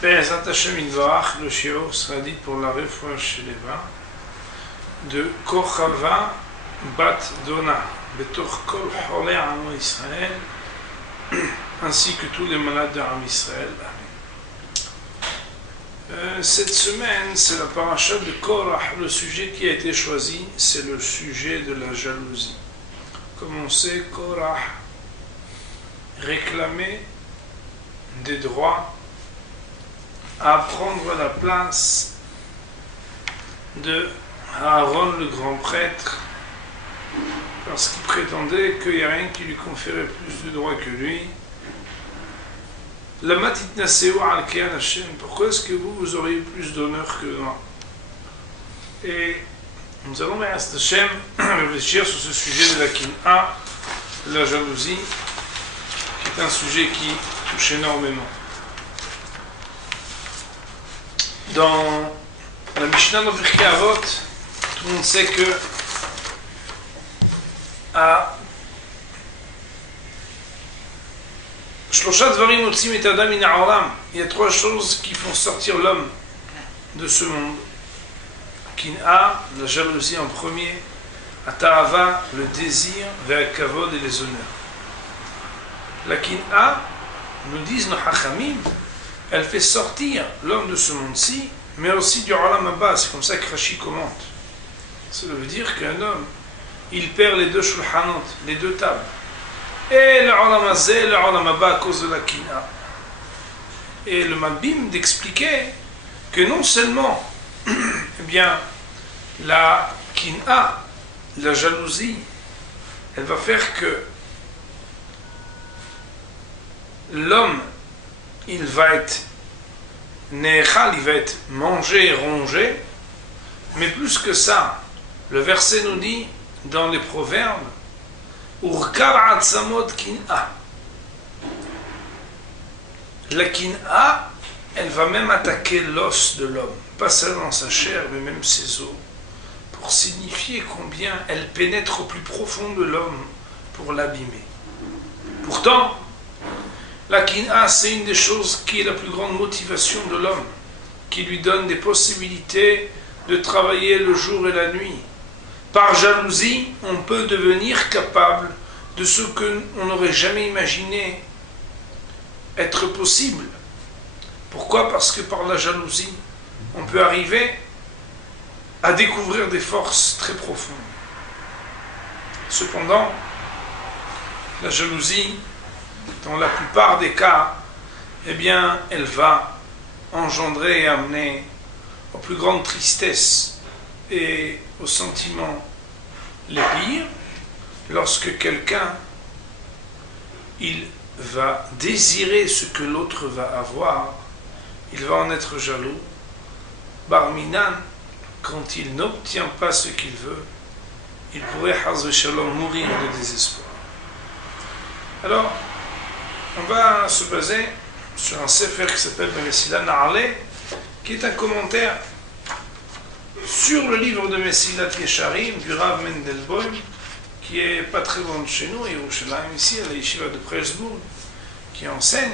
Be'ezrat Hashem Yitbarach, le shiur sera dit pour la Refoua Sheleva de Kochava Bat Dona, Betoch Kol Cholei Amo Israël, ainsi que tous les malades d'Am Israël. Cette semaine, c'est la paracha de Korach. Le sujet qui a été choisi, c'est le sujet de la jalousie. Comme on sait, Korach réclamait des droits à prendre la place de Aaron le grand prêtre, parce qu'il prétendait qu'il n'y a rien qui lui conférait plus de droits que lui. La matitnaseu al kean Hashem, pourquoi est-ce que vous auriez plus d'honneur que moi? Et nous allons, Be'ezrat Hashem, réfléchir sur ce sujet de la kin'a, de la jalousie, qui est un sujet qui touche énormément. Dans la Mishnah de Pirkei Avot, tout le monde sait que il y a trois choses qui font sortir l'homme de ce monde. Kin'a, la jalousie en premier, Ata'ava, le désir, Ve'akavod et les honneurs. La Kin'a, nous disent nos Hachamim, elle fait sortir l'homme de ce monde-ci, mais aussi du Olam Haba. C'est comme ça que Rashi commente. Ça veut dire qu'un homme, il perd les deux shulchanot, les deux tables. Et le Olam Hazé, le Olam Haba à cause de la Kin'a. Et le Malbim d'expliquer que non seulement eh bien, la Kin'a, la jalousie, elle va faire que l'homme, il va être Nechal, il va être mangé et rongé, mais plus que ça, le verset nous dit dans les proverbes, Urkar atzamot kin'a. La kin'a, elle va même attaquer l'os de l'homme, pas seulement sa chair, mais même ses os, pour signifier combien elle pénètre au plus profond de l'homme pour l'abîmer. Pourtant, la kin'a, c'est une des choses qui est la plus grande motivation de l'homme, qui lui donne des possibilités de travailler le jour et la nuit. Par jalousie, on peut devenir capable de ce qu'on n'aurait jamais imaginé être possible. Pourquoi? Parce que par la jalousie, on peut arriver à découvrir des forces très profondes. Cependant, la jalousie, dans la plupart des cas, eh bien, elle va engendrer et amener aux plus grandes tristesses et aux sentiments les pires, lorsque quelqu'un, il va désirer ce que l'autre va avoir, il va en être jaloux. Barminan, quand il n'obtient pas ce qu'il veut, il pourrait, Chas v'Shalom, mourir de désespoir. Alors, on va se baser sur un sefer qui s'appelle Mesilat Na'aleh, qui est un commentaire sur le livre de Mesilat Yesharim du Rav Mendelboim, qui est pas très loin de chez nous, et Yerushalayim, ici, à la Yeshiva de Presbourg, qui enseigne.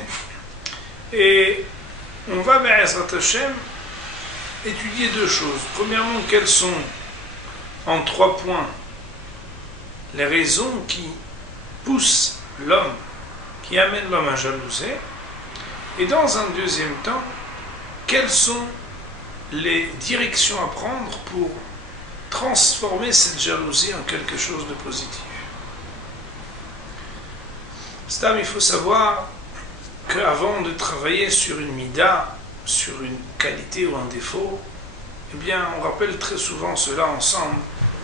Et on va, Be'ezrat Hashem, étudier deux choses. Premièrement, quelles sont, en 3 points, les raisons qui poussent l'homme, qui amène l'homme à jalouser, et dans un deuxième temps, quelles sont les directions à prendre pour transformer cette jalousie en quelque chose de positif. Stam, il faut savoir qu'avant de travailler sur une mida, sur une qualité ou un défaut, eh bien, on rappelle très souvent cela ensemble,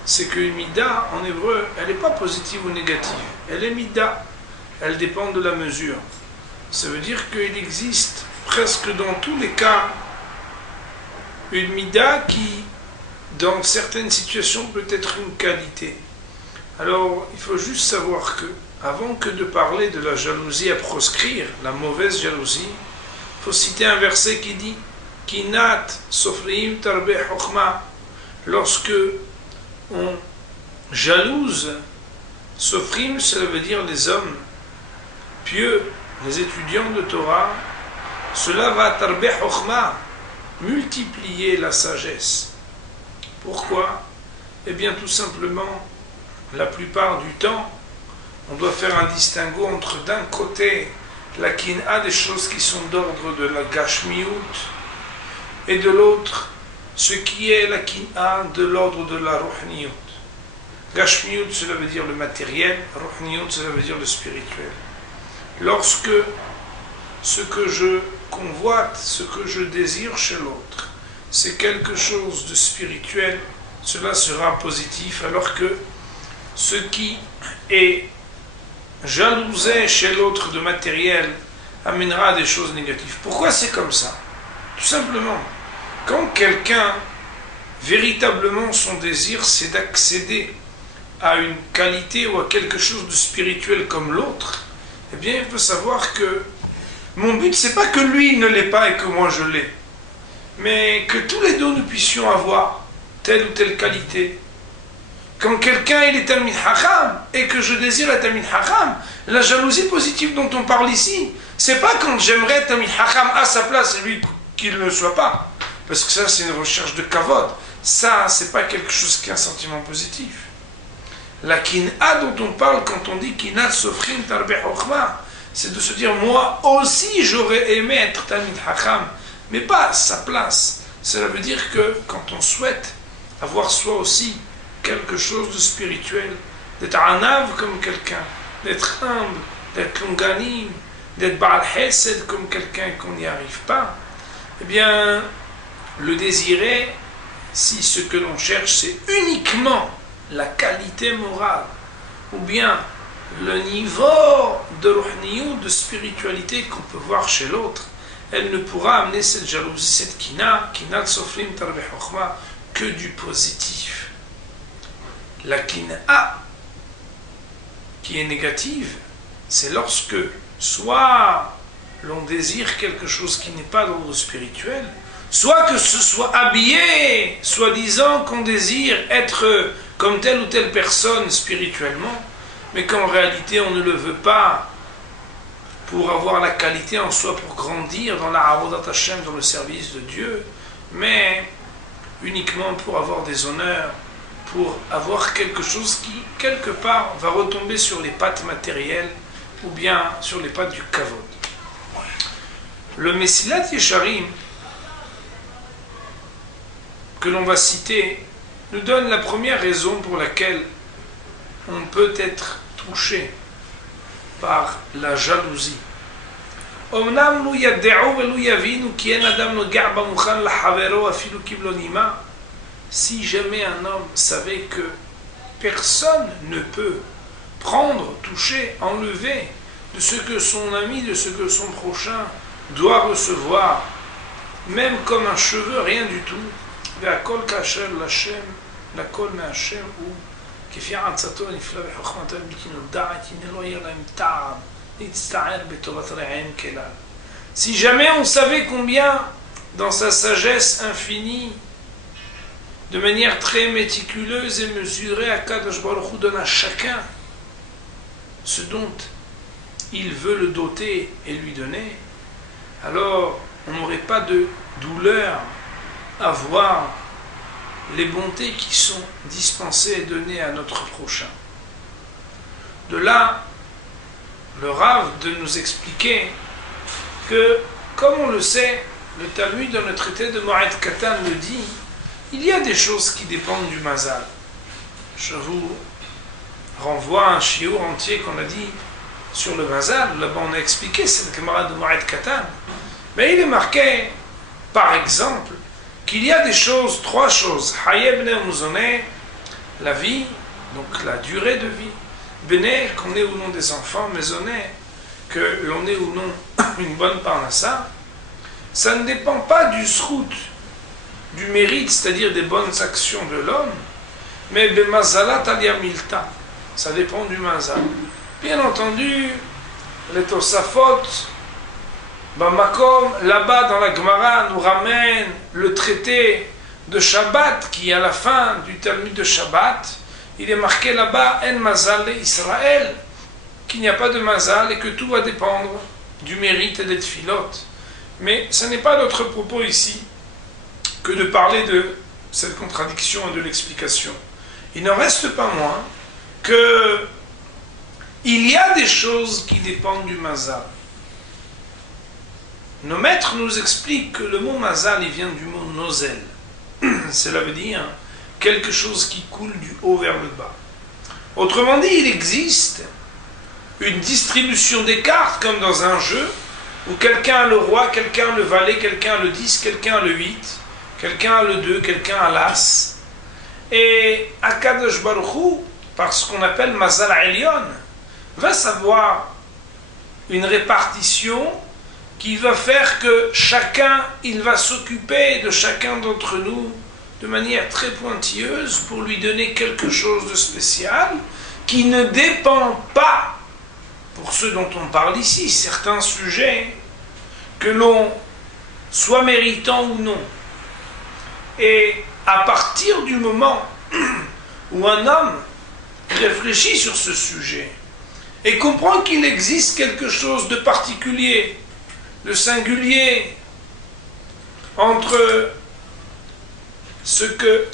c'est qu'une mida, en hébreu, elle n'est pas positive ou négative, elle est mida. Elle dépend de la mesure. Ça veut dire qu'il existe presque dans tous les cas une mida qui, dans certaines situations, peut être une qualité. Alors, il faut juste savoir que, avant que de parler de la jalousie à proscrire, la mauvaise jalousie, il faut citer un verset qui dit Kinat sofriim tarbe chokhma. Lorsque on jalouse, sofrim, cela veut dire les hommes pieux, les étudiants de Torah, cela va tarbeh chokhma, multiplier la sagesse. Pourquoi? Eh bien tout simplement, la plupart du temps, on doit faire un distinguo entre d'un côté la kin'a, des choses qui sont d'ordre de la gashmiyut, et de l'autre, ce qui est la kin'a de l'ordre de la ruhniyut. Gashmiyut, cela veut dire le matériel, ruhniyut, cela veut dire le spirituel. Lorsque ce que je convoite, ce que je désire chez l'autre, c'est quelque chose de spirituel, cela sera positif, alors que ce qui est jalousé chez l'autre de matériel amènera des choses négatives. Pourquoi c'est comme ça? Tout simplement, quand quelqu'un, véritablement son désir, c'est d'accéder à une qualité ou à quelque chose de spirituel comme l'autre, eh bien il faut savoir que mon but, c'est pas que lui ne l'ait pas et que moi je l'ai, mais que tous les deux nous puissions avoir telle ou telle qualité. Quand quelqu'un il est Talmid Hacham et que je désire la Talmid Hacham, la jalousie positive dont on parle ici, c'est pas quand j'aimerais Talmid Hacham à sa place et lui qu'il ne le soit pas, parce que ça c'est une recherche de kavod. Ça c'est pas quelque chose qui est un sentiment positif. La kin'a dont on parle quand on dit kin'a sofrim tarbeh chokhma, c'est de se dire moi aussi j'aurais aimé être Talmid Hacham, mais pas à sa place. Cela veut dire que quand on souhaite avoir soi aussi quelque chose de spirituel, d'être anav comme quelqu'un, d'être humble, d'être longanim, d'être Baal Hesed comme quelqu'un qu'on n'y arrive pas, eh bien, le désirer, si ce que l'on cherche, c'est uniquement la qualité morale, ou bien le niveau de ruhniyut, de spiritualité qu'on peut voir chez l'autre, elle ne pourra amener cette jalousie, cette kin'a sofrim tarbeh chokhma, que du positif. La kin'a qui est négative, c'est lorsque soit l'on désire quelque chose qui n'est pas d'ordre spirituel, soit que ce soit habillé, soi-disant qu'on désire être comme telle ou telle personne spirituellement, mais qu'en réalité on ne le veut pas pour avoir la qualité en soi, pour grandir dans la avodat Hashem, dans le service de Dieu, mais uniquement pour avoir des honneurs, pour avoir quelque chose qui, quelque part, va retomber sur les pattes matérielles ou bien sur les pattes du kavod. Le Mesilat Yesharim, que l'on va citer, nous donne la première raison pour laquelle on peut être touché par la jalousie. Si jamais un homme savait que personne ne peut prendre, toucher, enlever de ce que son ami, de ce que son prochain doit recevoir, même comme un cheveu, rien du tout, si jamais on savait combien, dans sa sagesse infinie, de manière très méticuleuse et mesurée, Akadosh Baruch Hu donne à chacun ce dont il veut le doter et lui donner, alors on n'aurait pas de douleur à voir les bontés qui sont dispensées et données à notre prochain. De là, le Rav de nous expliquer que, comme on le sait, le Talmud dans le traité de Moed Katan le dit, il y a des choses qui dépendent du mazal. Je vous renvoie à un chiour entier qu'on a dit sur le mazal. Là-bas, on a expliqué cette camarade de Moed Katan. Mais il est marqué, par exemple, qu'il y a des choses, trois choses. Hayeb ne muzone, la vie, donc la durée de vie. Bene, qu'on ait ou non des enfants, maisonné, que l'on ait ou non une bonne parnassa. Ça ne dépend pas du srout, du mérite, c'est-à-dire des bonnes actions de l'homme, mais bemazalat aliyamilta, ça dépend du mazal. Bien entendu, les Tosafot, Bamakom, là-bas dans la Gemara, nous ramène le traité de Shabbat, qui est à la fin du Talmud de Shabbat. Il est marqué là-bas, En Mazal Israël, qu'il n'y a pas de mazal et que tout va dépendre du mérite des tfilot. Mais ce n'est pas notre propos ici que de parler de cette contradiction et de l'explication. Il n'en reste pas moins que il y a des choses qui dépendent du mazal. Nos maîtres nous expliquent que le mot mazal, il vient du mot nozel. Cela veut dire quelque chose qui coule du haut vers le bas. Autrement dit, il existe une distribution des cartes comme dans un jeu où quelqu'un a le roi, quelqu'un a le valet, quelqu'un a le 10, quelqu'un a le 8, quelqu'un a le 2, quelqu'un a l'as. Et Akadosh Baruch Hu, par ce qu'on appelle Mazal Elyon, va savoir une répartition qui va faire que chacun, il va s'occuper de chacun d'entre nous de manière très pointilleuse pour lui donner quelque chose de spécial qui ne dépend pas, pour ceux dont on parle ici, certains sujets, que l'on soit méritant ou non. Et à partir du moment où un homme réfléchit sur ce sujet et comprend qu'il existe quelque chose de particulier, de singulier, entre ce que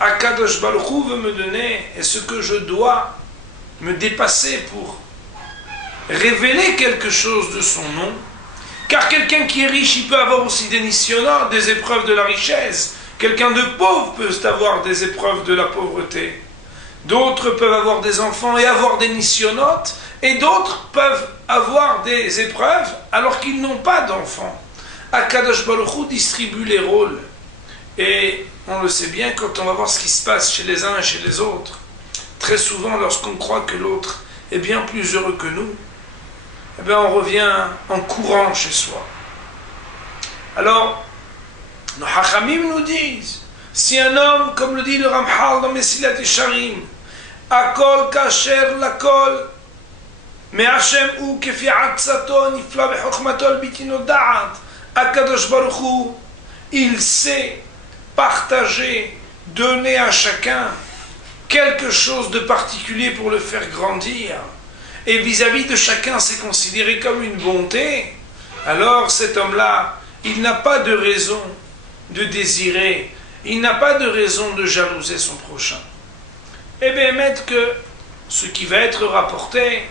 Akadosh Baruch Hu veut me donner et ce que je dois me dépasser pour révéler quelque chose de son nom. Car quelqu'un qui est riche, il peut avoir aussi des nissionot, des épreuves de la richesse. Quelqu'un de pauvre peut avoir des épreuves de la pauvreté. D'autres peuvent avoir des enfants et avoir des nissionotes, et d'autres peuvent avoir des épreuves alors qu'ils n'ont pas d'enfants. Akadosh Baruch Hu distribue les rôles. Et on le sait bien quand on va voir ce qui se passe chez les uns et chez les autres. Très souvent, lorsqu'on croit que l'autre est bien plus heureux que nous, eh bien on revient en courant chez soi. Alors, nos Hachamim nous disent, si un homme, comme le dit le Ramchal dans Mesilat Yesharim, Akol kasher lakol, mais Hashem ou kefi atzato nifla bechokmato bitino da'at, Akadosh Baruch Hu, il sait partager, donner à chacun quelque chose de particulier pour le faire grandir, et vis-à-vis de chacun c'est considéré comme une bonté, alors cet homme-là, il n'a pas de raison de désirer, il n'a pas de raison de jalouser son prochain. Et bien, mettre que ce qui va être rapporté,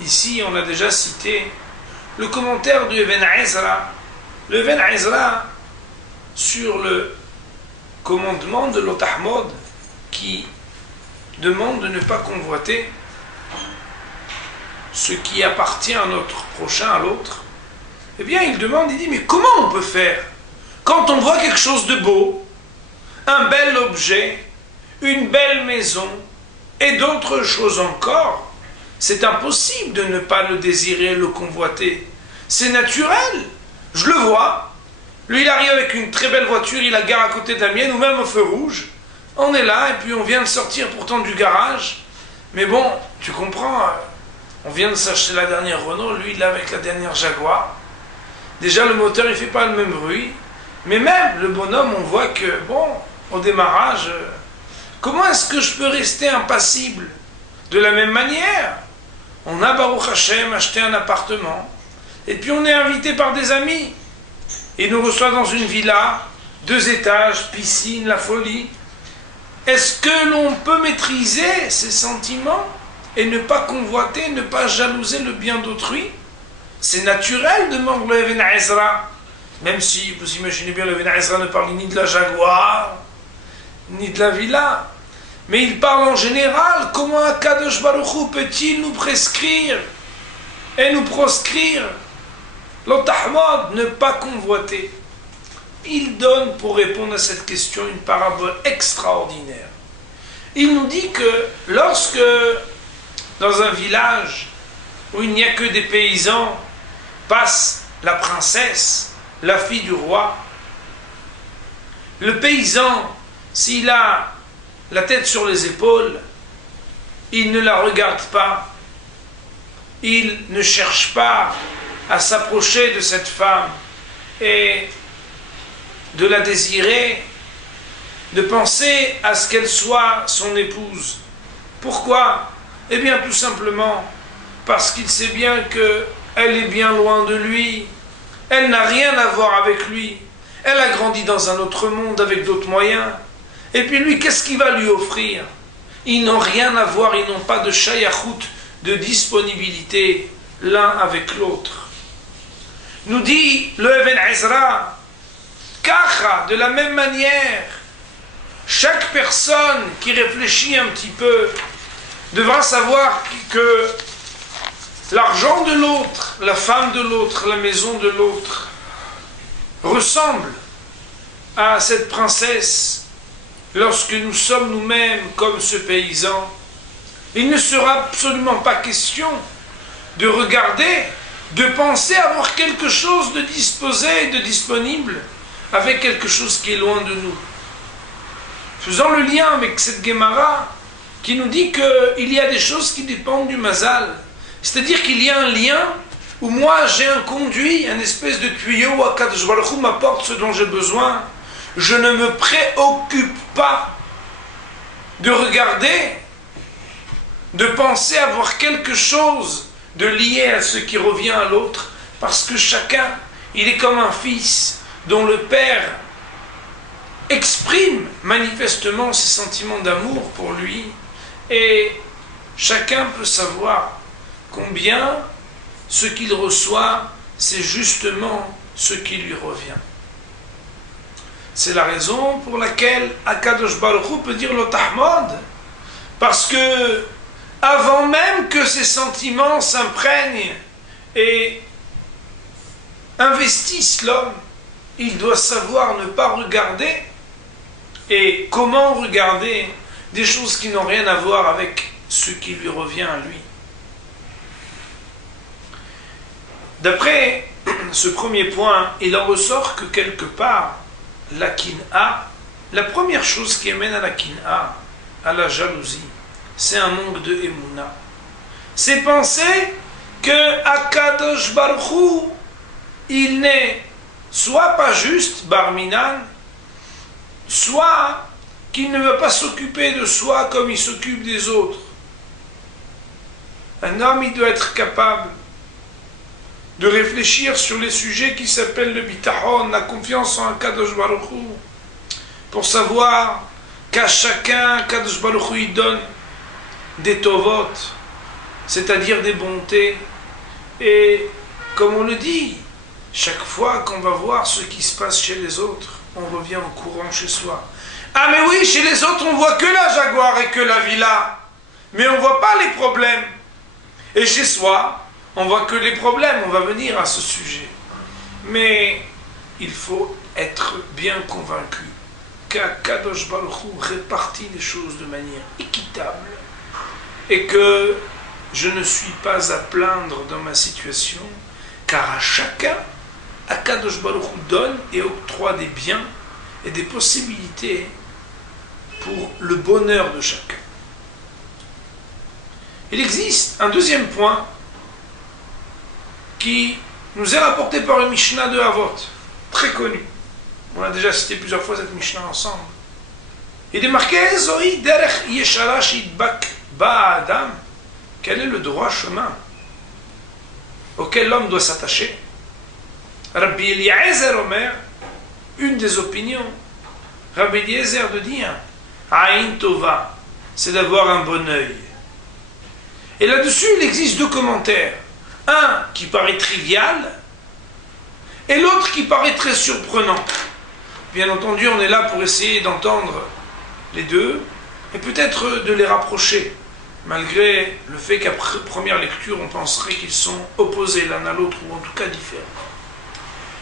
ici on a déjà cité le commentaire du Even Ezra, le Even Ezra sur le commandement de l'Otahmod qui demande de ne pas convoiter ce qui appartient à notre prochain, à l'autre. Eh bien, il demande, il dit, mais comment on peut faire quand on voit quelque chose de beau, un bel objet, une belle maison et d'autres choses encore? C'est impossible de ne pas le désirer, le convoiter. C'est naturel. Je le vois. Lui, il arrive avec une très belle voiture, il la gare à côté de la mienne, ou même au feu rouge. On est là, et puis on vient de sortir pourtant du garage. Mais bon, tu comprends, on vient de s'acheter la dernière Renault, lui, il est avec la dernière Jaguar. Déjà, le moteur, il ne fait pas le même bruit. Mais même, le bonhomme, on voit que, bon, au démarrage, comment est-ce que je peux rester impassible? De la même manière, on a, Baruch Hashem, acheté un appartement, et puis on est invité par des amis. Il nous reçoit dans une villa, 2 étages, piscine, la folie. Est-ce que l'on peut maîtriser ces sentiments et ne pas convoiter, ne pas jalouser le bien d'autrui? C'est naturel, demande le Even Ezra. Même si, vous imaginez bien, le Even Ezra ne parle ni de la Jaguar, ni de la villa. Mais il parle en général. Comment Akadosh Baruch Hu peut-il nous prescrire et nous proscrire l'Otahmod, ne pas convoiter? Il donne, pour répondre à cette question, une parabole extraordinaire. Il nous dit que lorsque, dans un village où il n'y a que des paysans, passe la princesse, la fille du roi, le paysan, s'il a la tête sur les épaules, il ne la regarde pas, il ne cherche pas à s'approcher de cette femme et de la désirer, de penser à ce qu'elle soit son épouse. Pourquoi? Eh bien, tout simplement parce qu'il sait bien qu'elle est bien loin de lui, Elle n'a rien à voir avec lui. Elle a grandi dans un autre monde avec d'autres moyens. Et puis lui, qu'est-ce qu'il va lui offrir? Ils n'ont rien à voir, ils n'ont pas de shayachout, de disponibilité l'un avec l'autre. Nous dit le Even Ezra, Kacha, de la même manière, chaque personne qui réfléchit un petit peu devra savoir que l'argent de l'autre, la femme de l'autre, la maison de l'autre ressemble à cette princesse lorsque nous sommes nous-mêmes comme ce paysan. Il ne sera absolument pas question de regarder, de penser avoir quelque chose de disposé, de disponible avec quelque chose qui est loin de nous. Faisons le lien avec cette Gemara qui nous dit qu'il y a des choses qui dépendent du mazal. C'est-à-dire qu'il y a un lien où moi j'ai un conduit, un espèce de tuyau où Akadosh Baruch Hu m'apporte ce dont j'ai besoin. Je ne me préoccupe pas de regarder, de penser avoir quelque chose de lié à ce qui revient à l'autre, parce que chacun, il est comme un fils dont le père exprime manifestement ses sentiments d'amour pour lui, et chacun peut savoir combien ce qu'il reçoit, c'est justement ce qui lui revient. C'est la raison pour laquelle Akadosh Baruch Hu peut dire le Tahmad, parce que avant même que ces sentiments s'imprègnent et investissent l'homme, il doit savoir ne pas regarder. Et comment regarder des choses qui n'ont rien à voir avec ce qui lui revient à lui? D'après ce premier point, il en ressort que quelque part, la kin'a, la première chose qui amène à la kin'a, à la jalousie, c'est un manque de émouna. C'est penser que Akadosh Baruch Hu, il n'est soit pas juste, Barminan, soit qu'il ne veut pas s'occuper de soi comme il s'occupe des autres. Un homme, il doit être capable de réfléchir sur les sujets qui s'appellent le bitachon, la confiance en Akadosh Baruch Hu, pour savoir qu'à chacun, Akadosh Baruch Hu, il donne des tovot, c'est-à-dire des bontés. Et comme on le dit, chaque fois qu'on va voir ce qui se passe chez les autres, on revient en courant chez soi. Ah mais oui, chez les autres, on voit que la Jaguar et que la villa, mais on ne voit pas les problèmes. Et chez soi, on voit que les problèmes, on va venir à ce sujet. Mais il faut être bien convaincu qu'Akadosh Baruch Hu répartit les choses de manière équitable et que je ne suis pas à plaindre dans ma situation, car à chacun, Akadosh Baruch Hu donne et octroie des biens et des possibilités pour le bonheur de chacun. Il existe un deuxième point qui nous est rapporté par le Mishnah de Avot, très connu. On a déjà cité plusieurs fois cette Mishnah ensemble. Il est marqué Zohi derech yeshara shidbak ba adam. Quel est le droit chemin auquel l'homme doit s'attacher? Rabbi Eliezer Omer, une des opinions, Rabbi Eliezer de dire Aïn Tova, c'est d'avoir un bon œil. Et là-dessus, il existe deux commentaires. Un qui paraît trivial et l'autre qui paraît très surprenant. Bien entendu, on est là pour essayer d'entendre les deux et peut-être de les rapprocher, malgré le fait qu'à première lecture, on penserait qu'ils sont opposés l'un à l'autre ou en tout cas différents.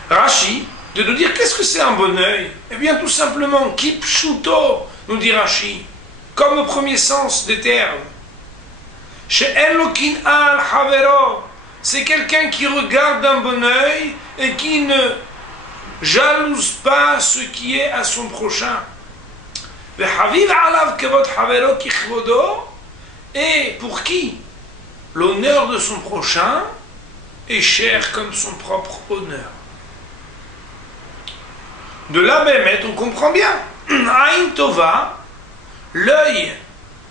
Rashi, de nous dire qu'est-ce que c'est un bon œil? Eh bien, tout simplement, kipshuto, nous dit Rashi, comme au premier sens des termes. She'en lo kin'a al havero, c'est quelqu'un qui regarde d'un bon œil et qui ne jalouse pas ce qui est à son prochain. Et pour qui l'honneur de son prochain est cher comme son propre honneur. De là même, on comprend bien. Aïn Tova, l'œil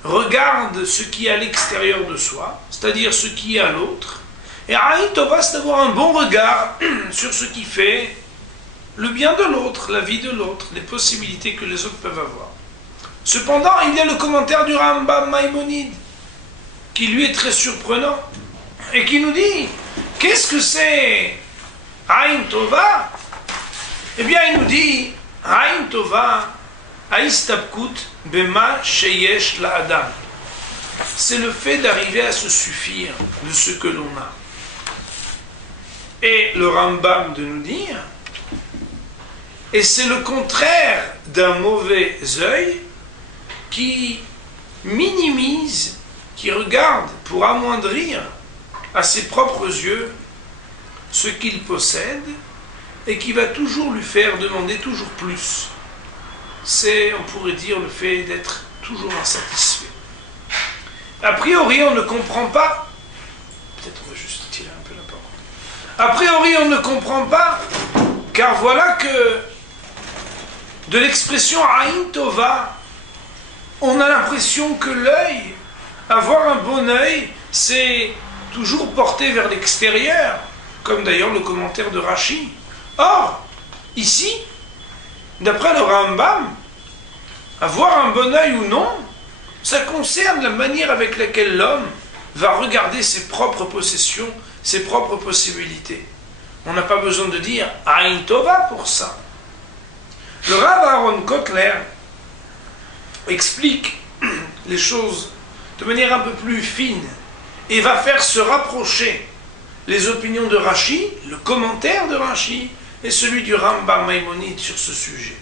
regarde ce qui est à l'extérieur de soi, c'est-à-dire ce qui est à l'autre, Et Aïn Tova, c'est d'avoir un bon regard sur ce qui fait le bien de l'autre, la vie de l'autre, les possibilités que les autres peuvent avoir. Cependant, il y a le commentaire du Rambam Maïmonide, qui lui est très surprenant, et qui nous dit, qu'est-ce que c'est Aïn Tova? Eh bien, il nous dit, Aïn Tova, Aïstabkut, Bema Sheyesh la Adam. C'est le fait d'arriver à se suffire de ce que l'on a. Et le Rambam de nous dire, et c'est le contraire d'un mauvais œil qui minimise, qui regarde pour amoindrir à ses propres yeux ce qu'il possède et qui va toujours lui faire demander toujours plus. C'est, on pourrait dire, le fait d'être toujours insatisfait. A priori, on ne comprend pas. Peut-être on va juste tirer un peu la parole. A priori, on ne comprend pas, car voilà que de l'expression Aïn Tova, on a l'impression que l'œil, avoir un bon œil, c'est toujours porté vers l'extérieur, comme d'ailleurs le commentaire de Rashi. Or, ici, d'après le Rambam, avoir un bon œil ou non, ça concerne la manière avec laquelle l'homme va regarder ses propres possessions, ses propres possibilités. On n'a pas besoin de dire Aïn Tova pour ça. Le Rav Aaron Kotler explique les choses de manière un peu plus fine et va faire se rapprocher les opinions de Rashi, le commentaire de Rashi et celui du Rambam Maïmonide sur ce sujet,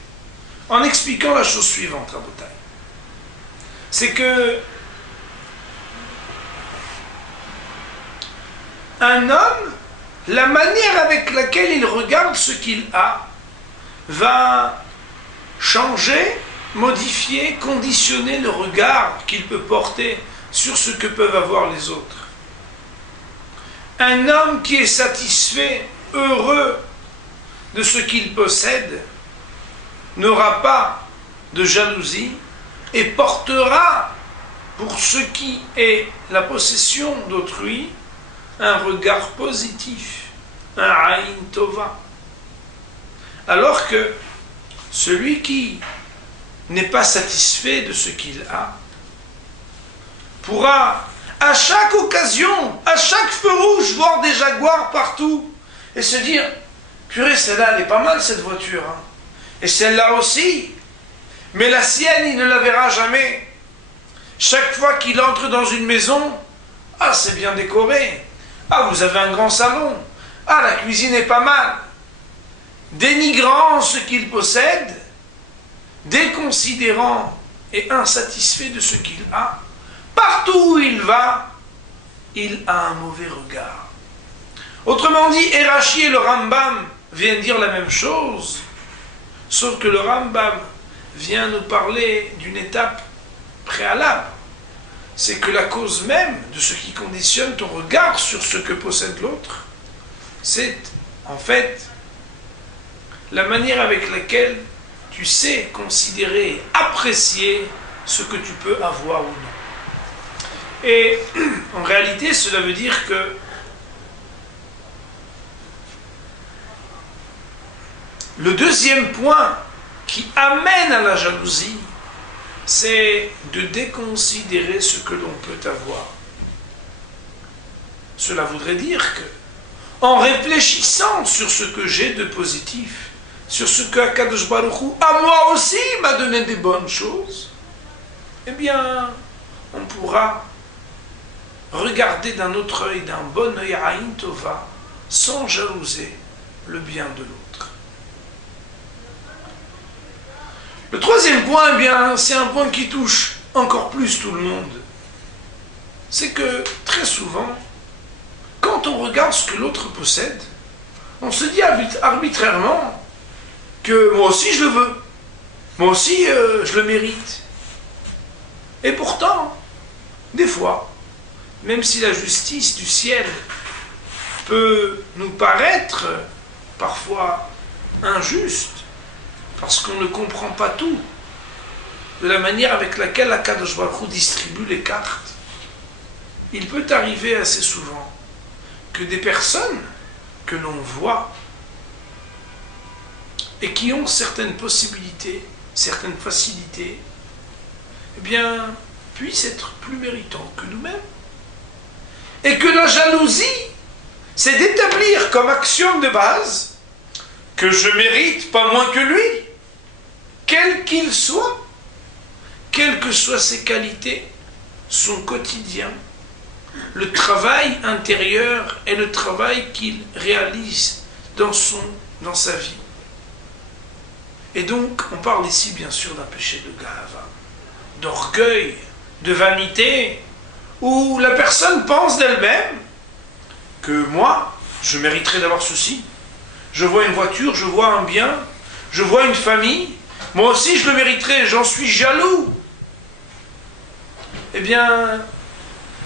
en expliquant la chose suivante, Rabotai. C'est que un homme, la manière avec laquelle il regarde ce qu'il a, va changer, modifier, conditionner le regard qu'il peut porter sur ce que peuvent avoir les autres. Un homme qui est satisfait, heureux de ce qu'il possède, n'aura pas de jalousie et portera pour ce qui est la possession d'autrui un regard positif, un Aïn Tova. Alors que celui qui n'est pas satisfait de ce qu'il a pourra à chaque occasion, à chaque feu rouge, voir des jaguars partout et se dire purée, celle-là elle est pas mal cette voiture, hein. Et celle-là aussi, mais la sienne il ne la verra jamais. Chaque fois qu'il entre dans une maison, ah c'est bien décoré, ah vous avez un grand salon, ah la cuisine est pas mal. Dénigrant ce qu'il possède, déconsidérant et insatisfait de ce qu'il a, partout où il va, il a un mauvais regard. Autrement dit, Rashi et le Rambam viennent dire la même chose, sauf que le Rambam vient nous parler d'une étape préalable. C'est que la cause même de ce qui conditionne ton regard sur ce que possède l'autre, c'est en fait la manière avec laquelle tu sais considérer, apprécier ce que tu peux avoir ou non. Et en réalité, cela veut dire que le deuxième point qui amène à la jalousie, c'est de déconsidérer ce que l'on peut avoir. Cela voudrait dire que, en réfléchissant sur ce que j'ai de positif, sur ce que Akadosh Baruch Hu, à moi aussi, m'a donné des bonnes choses, eh bien, on pourra regarder d'un autre œil, d'un bon œil Aïn Tova, sans jalouser le bien de l'autre. Le troisième point, eh bien, c'est un point qui touche encore plus tout le monde. C'est que, très souvent, quand on regarde ce que l'autre possède, on se dit arbitrairement que moi aussi je le veux, moi aussi je le mérite. Et pourtant, des fois, même si la justice du ciel peut nous paraître parfois injuste, parce qu'on ne comprend pas tout de la manière avec laquelle Akadosh Baruch Hu distribue les cartes, il peut arriver assez souvent que des personnes que l'on voit et qui ont certaines possibilités, certaines facilités, eh bien, puissent être plus méritants que nous-mêmes. Et que la jalousie, c'est d'établir comme axiome de base que je mérite pas moins que lui, quel qu'il soit, quelles que soient ses qualités, son quotidien, le travail intérieur et le travail qu'il réalise dans sa vie. Et donc, on parle ici bien sûr d'un péché de gava, d'orgueil, de vanité, où la personne pense d'elle-même que moi, je mériterais d'avoir ceci. Je vois une voiture, je vois un bien, je vois une famille, moi aussi je le mériterais, j'en suis jaloux. Eh bien,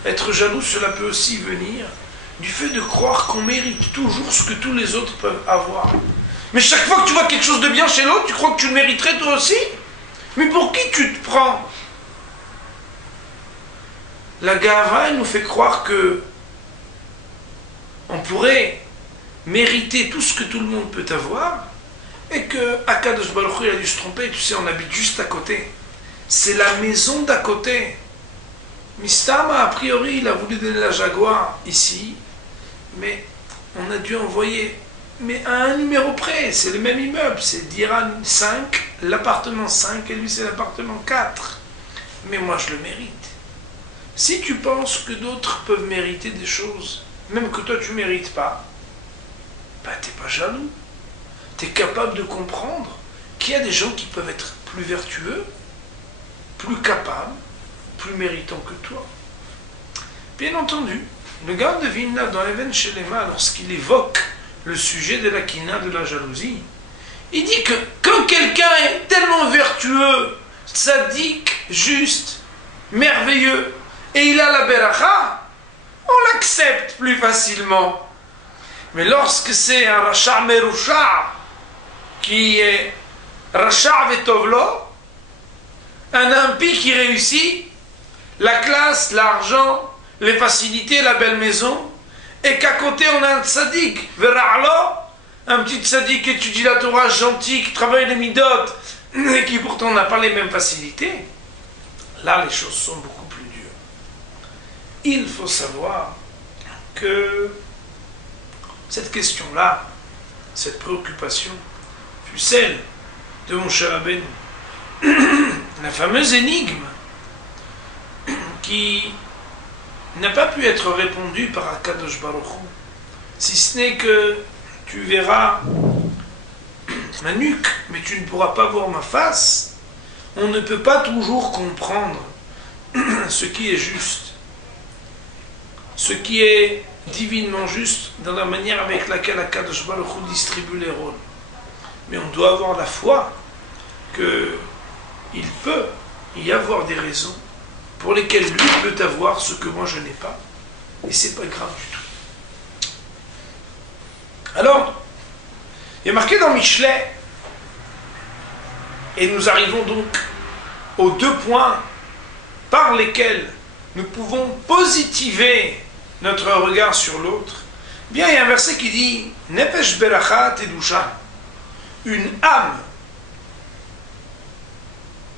être jaloux, cela peut aussi venir du fait de croire qu'on mérite toujours ce que tous les autres peuvent avoir. Mais chaque fois que tu vois quelque chose de bien chez l'autre, tu crois que tu le mériterais toi aussi? Mais pour qui tu te prends? La gava, elle nous fait croire que on pourrait mériter tout ce que tout le monde peut avoir et que Akadosh Baruch Hu, il a dû se tromper, tu sais, on habite juste à côté. C'est la maison d'à côté. Mistama, a priori, il a voulu donner la Jaguar ici, mais on a dû envoyer, mais à un numéro près, c'est le même immeuble, c'est Diran 5, l'appartement 5, et lui c'est l'appartement 4. Mais moi je le mérite. Si tu penses que d'autres peuvent mériter des choses, même que toi tu ne mérites pas, bah t'es pas jaloux. Tu es capable de comprendre qu'il y a des gens qui peuvent être plus vertueux, plus capables, plus méritants que toi. Bien entendu, le gars de Vilna dans l'Even Shelema, lorsqu'il évoque le sujet de la kina, de la jalousie, il dit que quand quelqu'un est tellement vertueux, tzaddik, juste, merveilleux, et il a la beracha, on l'accepte plus facilement. Mais lorsque c'est un Racha Merusha, qui est Racha Vetovlo, un impie qui réussit, la classe, l'argent, les facilités, la belle maison, et qu'à côté on a un tzaddik, Vera'lo, un petit tzaddik qui étudie la Torah, gentil, qui travaille les midot, et qui pourtant n'a pas les mêmes facilités, là les choses sont beaucoup plus dures. Il faut savoir que cette question-là, cette préoccupation, fut celle de mon cher Rabbeinu. La fameuse énigme qui n'a pas pu être répondue par Akadosh Baruch Hu, si ce n'est que tu verras ma nuque, mais tu ne pourras pas voir ma face. On ne peut pas toujours comprendre ce qui est juste, ce qui est divinement juste dans la manière avec laquelle Akadosh Baruch Hu distribue les rôles. Mais on doit avoir la foi qu'il peut y avoir des raisons pour lesquelles lui peut avoir ce que moi je n'ai pas, et c'est pas grave du tout. Alors, il y a marqué dans Michelet, et nous arrivons donc aux deux points par lesquels nous pouvons positiver notre regard sur l'autre. Bien, il y a un verset qui dit Nefesh beracha tedusha, une âme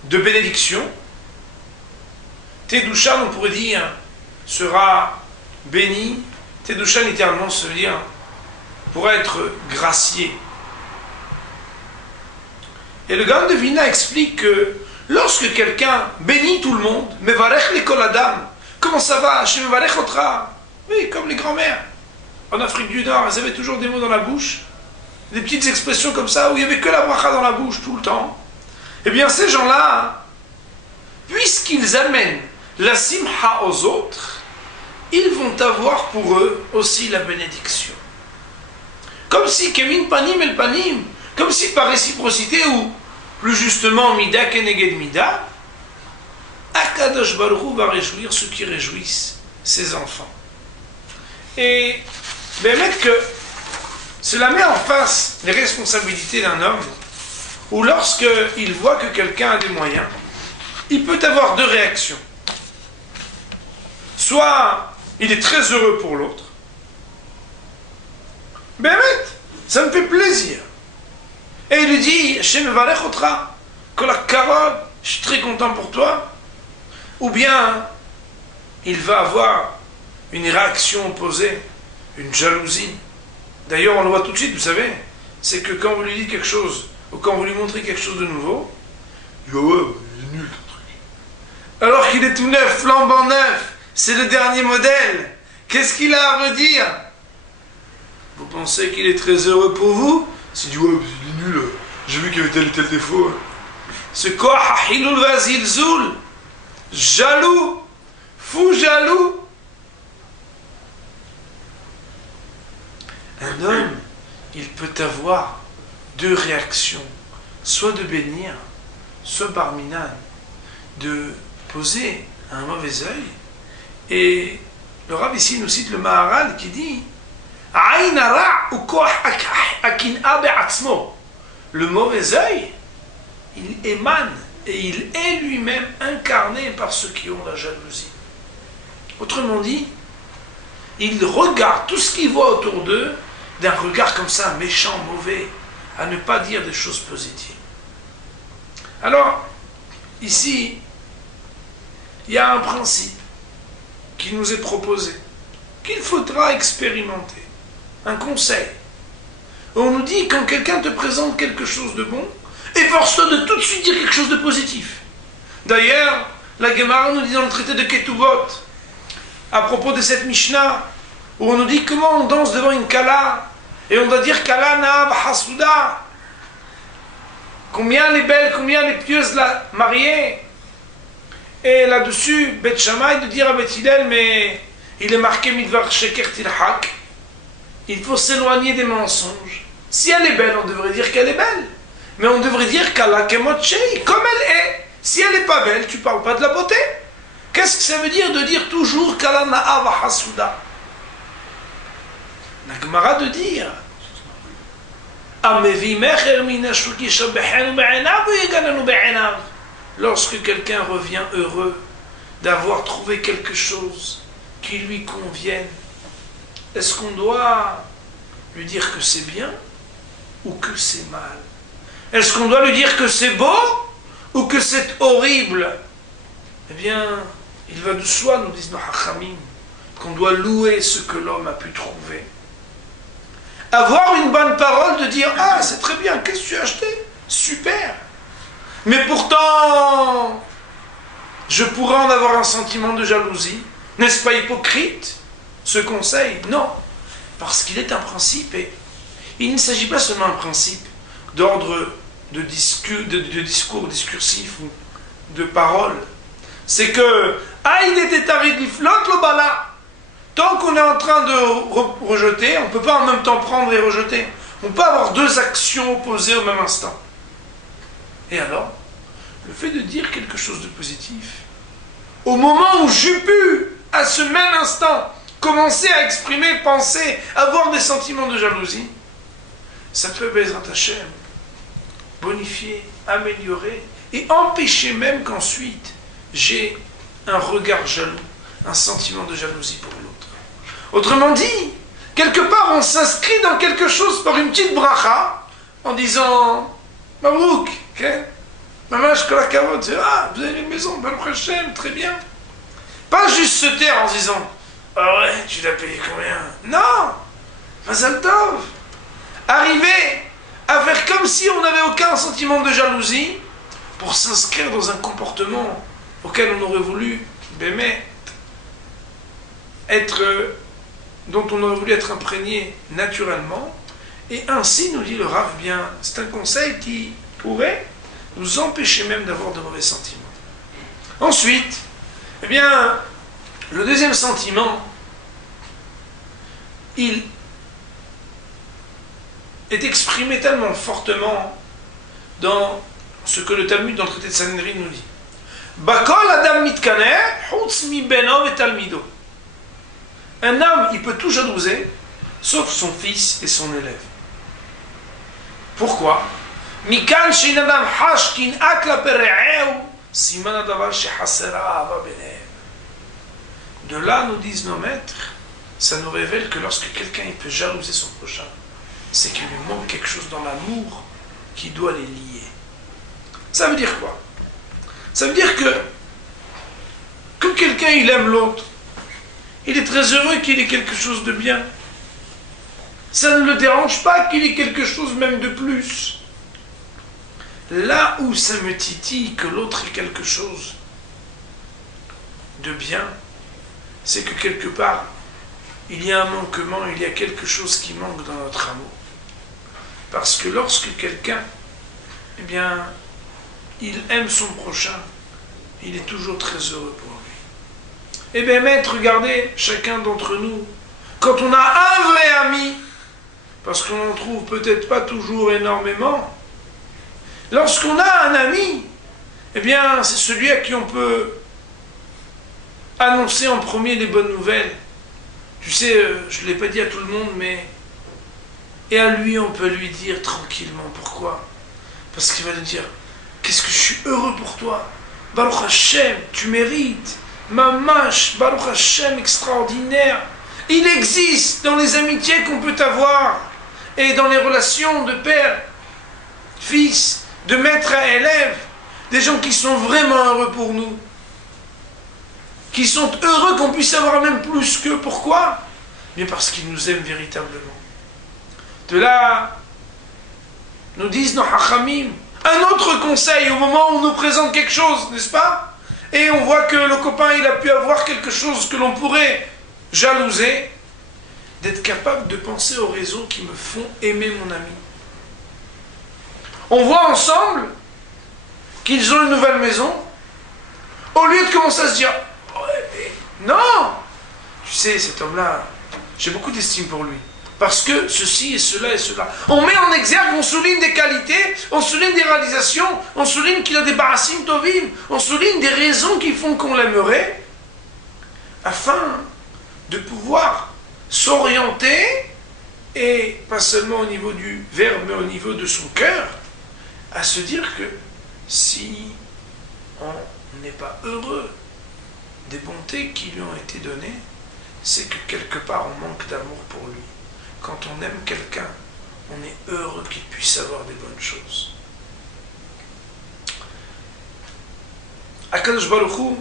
de bénédiction. Tedusha, on pourrait dire, sera béni. Tedusha, littéralement, ça veut dire pour être gracié. Et le Gaon de Vilna explique que lorsque quelqu'un bénit tout le monde, mevarech lekol adam, comment ça va, Hashem mevarech otra, oui, comme les grands-mères. En Afrique du Nord, elles avaient toujours des mots dans la bouche, des petites expressions comme ça, où il n'y avait que la bracha dans la bouche tout le temps. Eh bien, ces gens-là, puisqu'ils amènent la simha aux autres, ils vont avoir pour eux aussi la bénédiction. Comme si, kemin panim el panim, comme si par réciprocité, ou plus justement, mida keneged mida, Akadosh Baruch Hu va réjouir ceux qui réjouissent ses enfants. Et permettre que cela met en face les responsabilités d'un homme, où lorsqu'il voit que quelqu'un a des moyens, il peut avoir deux réactions. Soit il est très heureux pour l'autre, Bémet, ça me fait plaisir. Et il lui dit, Hashem Varech Otra, que la carotte, je suis très content pour toi. Ou bien, il va avoir une réaction opposée, une jalousie. D'ailleurs, on le voit tout de suite, vous savez, c'est que quand vous lui dites quelque chose, ou quand vous lui montrez quelque chose de nouveau, il dit, ouais, il est nul ton truc. Alors qu'il est tout neuf, flambant neuf, c'est le dernier modèle. Qu'est-ce qu'il a à redire? Vous pensez qu'il est très heureux pour vous? S'il dit, ouais, il est nul, j'ai vu qu'il y avait tel et tel défaut. Ce quoi, hahilul vazilzul, jaloux, fou jaloux. Un homme, il peut avoir deux réactions, soit de bénir, soit par minan, de poser un mauvais œil. Et le Rav ici nous cite le Maharal qui dit le mauvais œil, il émane et il est lui-même incarné par ceux qui ont la jalousie. Autrement dit, ils regardent tout ce qu'ils voient autour d'eux d'un regard comme ça, méchant, mauvais, à ne pas dire des choses positives. Alors, ici, il y a un principe qui nous est proposé, qu'il faudra expérimenter. Un conseil. On nous dit, quand quelqu'un te présente quelque chose de bon, efforce-toi de tout de suite dire quelque chose de positif. D'ailleurs, la Gemara nous dit dans le traité de Ketubot, à propos de cette Mishnah, où on nous dit comment on danse devant une Kala, et on doit dire Kala Na'ab Hasuda. Combien elle est belle, combien elle est pieuse la mariée. Et là-dessus, Bet Shammai de dire à Bet Hillel, mais il est marqué Midvar Sheker Tilhak. Il faut s'éloigner des mensonges. Si elle est belle, on devrait dire qu'elle est belle. Mais on devrait dire Kala Kemotchei, comme elle est. Si elle n'est pas belle, tu ne parles pas de la beauté. Qu'est-ce que ça veut dire de dire toujours Kala Na'ab Hasuda? La Gemara de dire lorsque quelqu'un revient heureux d'avoir trouvé quelque chose qui lui convienne, est-ce qu'on doit lui dire que c'est bien ou que c'est mal? Est-ce qu'on doit lui dire que c'est beau ou que c'est horrible? Eh bien, il va de soi, nous disent nos hachamim, qu'on doit louer ce que l'homme a pu trouver. Avoir une bonne parole de dire « Ah, c'est très bien, qu'est-ce que tu as acheté? Super !» Mais pourtant, je pourrais en avoir un sentiment de jalousie. N'est-ce pas hypocrite, ce conseil? Non, parce qu'il est un principe et il ne s'agit pas seulement d'un principe d'ordre de discours discursif ou de parole. C'est que « Ah, il était aride, il flotte le bala !» Tant qu'on est en train de rejeter, on ne peut pas en même temps prendre et rejeter. On peut avoir deux actions opposées au même instant. Et alors, le fait de dire quelque chose de positif, au moment où j'ai pu, à ce même instant, commencer à exprimer, penser, avoir des sentiments de jalousie, ça peut, Bezrat Hashem, bonifier, améliorer, et empêcher même qu'ensuite, j'ai un regard jaloux, un sentiment de jalousie pour l'autre. Autrement dit, quelque part, on s'inscrit dans quelque chose par une petite bracha, en disant « Mabrouk, Mamash Kolakavod, ah, vous avez une maison, Baruch Hashem, très bien. » Pas juste se taire en se disant « Ah ouais, tu l'as payé combien ?» Non, Mazal Tov. Arriver à faire comme si on n'avait aucun sentiment de jalousie pour s'inscrire dans un comportement auquel on aurait voulu dont on aurait voulu être imprégné naturellement, et ainsi, nous dit le Rav, bien, c'est un conseil qui pourrait nous empêcher même d'avoir de mauvais sentiments. Ensuite, eh bien, le deuxième sentiment, il est exprimé tellement fortement dans ce que le Talmud, dans le traité de Sanhedrin, nous dit. Bakol adam mitkaneh, chutz mi beno et talmido. Un homme, il peut tout jalouser, sauf son fils et son élève. Pourquoi? Mikan shinadam hash kin'ak klape re'eu, siman adavar shehasera ava benehem. De là, nous disent nos maîtres, ça nous révèle que lorsque quelqu'un il peut jalouser son prochain, c'est qu'il lui manque quelque chose dans l'amour qui doit les lier. Ça veut dire quoi? Ça veut dire que quelqu'un il aime l'autre, il est très heureux qu'il ait quelque chose de bien. Ça ne le dérange pas qu'il ait quelque chose même de plus. Là où ça me titille que l'autre ait quelque chose de bien, c'est que quelque part, il y a un manquement, il y a quelque chose qui manque dans notre amour. Parce que lorsque quelqu'un, eh bien, il aime son prochain, il est toujours très heureux pour lui. Eh bien, maître, regardez, chacun d'entre nous, quand on a un vrai ami, parce qu'on n'en trouve peut-être pas toujours énormément, lorsqu'on a un ami, eh bien, c'est celui à qui on peut annoncer en premier les bonnes nouvelles. Tu sais, je ne l'ai pas dit à tout le monde, mais... Et à lui, on peut lui dire tranquillement. Pourquoi? Parce qu'il va nous dire, qu'est-ce que je suis heureux pour toi. Baruch Hashem, tu mérites. Mamash, Baruch Hashem, extraordinaire. Il existe dans les amitiés qu'on peut avoir et dans les relations de père, fils, de maître à élève, des gens qui sont vraiment heureux pour nous, qui sont heureux qu'on puisse avoir même plus qu'eux. Pourquoi? Bien parce qu'ils nous aiment véritablement. De là, nous disent nos hachamim, un autre conseil au moment où on nous présente quelque chose, n'est-ce pas? Et on voit que le copain, il a pu avoir quelque chose que l'on pourrait jalouser, d'être capable de penser aux raisons qui me font aimer mon ami. On voit ensemble qu'ils ont une nouvelle maison, au lieu de commencer à se dire, ouais, mais non, tu sais, cet homme-là, j'ai beaucoup d'estime pour lui. Parce que ceci et cela et cela. On met en exergue, on souligne des qualités, on souligne des réalisations, on souligne qu'il a des barasim tovim, on souligne des raisons qui font qu'on l'aimerait, afin de pouvoir s'orienter, et pas seulement au niveau du verbe, mais au niveau de son cœur, à se dire que si on n'est pas heureux des bontés qui lui ont été données, c'est que quelque part on manque d'amour pour lui. Quand on aime quelqu'un, on est heureux qu'il puisse avoir des bonnes choses. Akadosh Baruch Hu,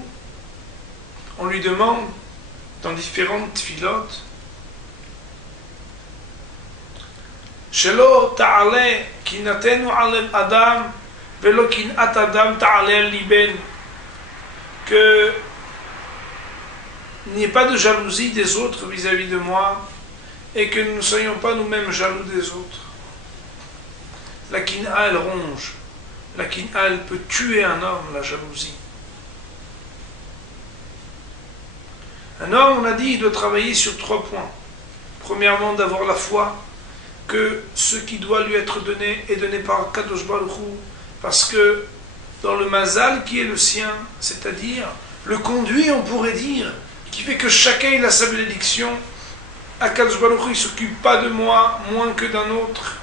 on lui demande dans différentes filotes, Shelo ta'ale kinatenu alem adam velo kinat adam ta'ale liben, que il n'y ait pas de jalousie des autres vis-à-vis de moi, et que nous ne soyons pas nous-mêmes jaloux des autres. La kin'a, elle ronge. La kin'a, elle peut tuer un homme, la jalousie. Un homme, on a dit, il doit travailler sur 3 points. Premièrement, d'avoir la foi que ce qui doit lui être donné est donné par Kadosh Baruch Hu, parce que dans le mazal qui est le sien, c'est-à-dire le conduit, on pourrait dire, qui fait que chacun il a sa bénédiction, Akadosh Baruch Hu, il ne s'occupe pas de moi moins que d'un autre.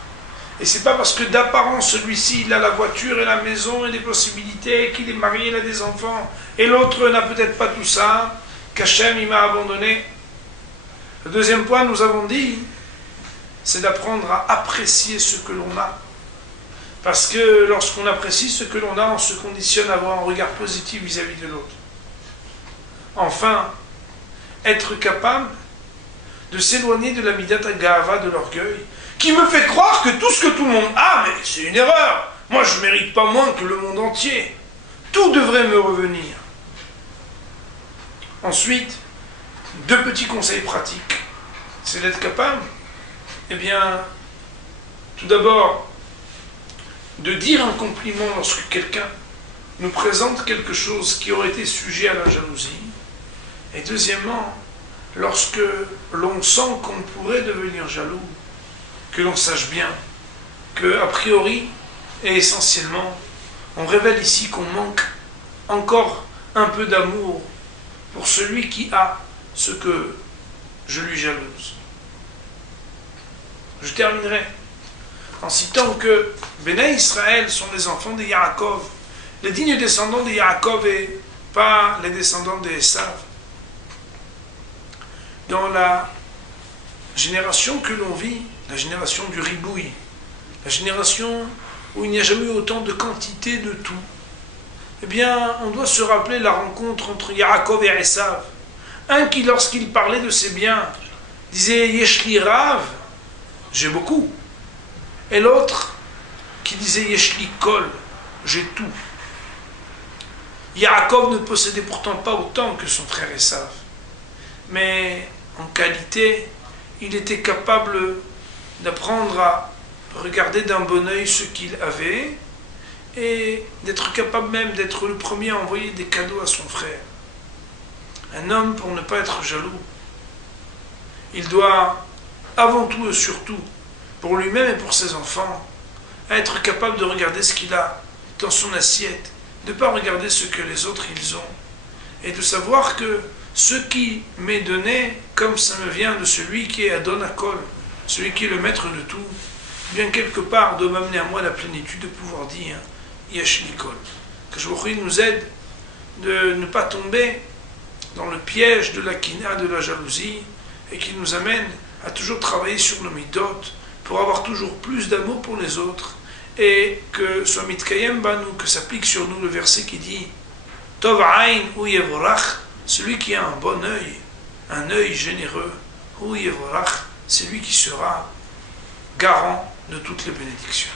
Et c'est pas parce que d'apparence celui-ci il a la voiture et la maison et des possibilités, qu'il est marié, il a des enfants, et l'autre n'a peut-être pas tout ça, qu'Hachem il m'a abandonné. Le deuxième point, nous avons dit, c'est d'apprendre à apprécier ce que l'on a. Parce que lorsqu'on apprécie ce que l'on a, on se conditionne à avoir un regard positif vis-à-vis de l'autre. Enfin, être capable de s'éloigner de la midat agava, de l'orgueil, qui me fait croire que tout ce que tout le monde a, mais c'est une erreur. Moi, je ne mérite pas moins que le monde entier. Tout devrait me revenir. Ensuite, 2 petits conseils pratiques. C'est d'être capable, eh bien, tout d'abord, de dire un compliment lorsque quelqu'un nous présente quelque chose qui aurait été sujet à la jalousie. Et deuxièmement, lorsque l'on sent qu'on pourrait devenir jaloux, que l'on sache bien que, a priori et essentiellement, on révèle ici qu'on manque encore un peu d'amour pour celui qui a ce que je lui jalouse. Je terminerai en citant que Béné Israël sont les enfants de Yaakov, les dignes descendants de Yaakov et pas les descendants de Esav. Dans la génération que l'on vit, la génération du ribouille, la génération où il n'y a jamais eu autant de quantité de tout, eh bien, on doit se rappeler la rencontre entre Yaakov et Esav. Un qui, lorsqu'il parlait de ses biens, disait « Yeshli Rav », j'ai beaucoup. Et l'autre qui disait « Yeshli Kol », j'ai tout. Yaakov ne possédait pourtant pas autant que son frère Esav. Mais en qualité, il était capable d'apprendre à regarder d'un bon œil ce qu'il avait et d'être capable même d'être le premier à envoyer des cadeaux à son frère. Un homme, pour ne pas être jaloux, il doit, avant tout et surtout, pour lui-même et pour ses enfants, être capable de regarder ce qu'il a dans son assiette, de ne pas regarder ce que les autres ils ont, et de savoir que ce qui m'est donné, comme ça me vient de celui qui est Adon Hakol, celui qui est le maître de tout, bien quelque part doit m'amener à moi la plénitude de pouvoir dire Yesh Likol. Que je nous aide de ne pas tomber dans le piège de la kina, de la jalousie, et qui nous amène à toujours travailler sur nos midot pour avoir toujours plus d'amour pour les autres, et que soit mitkayem banu, que s'applique sur nous le verset qui dit Tov ayn hu yevorach, celui qui a un œil généreux, hu yevorach, c'est lui qui sera garant de toutes les bénédictions.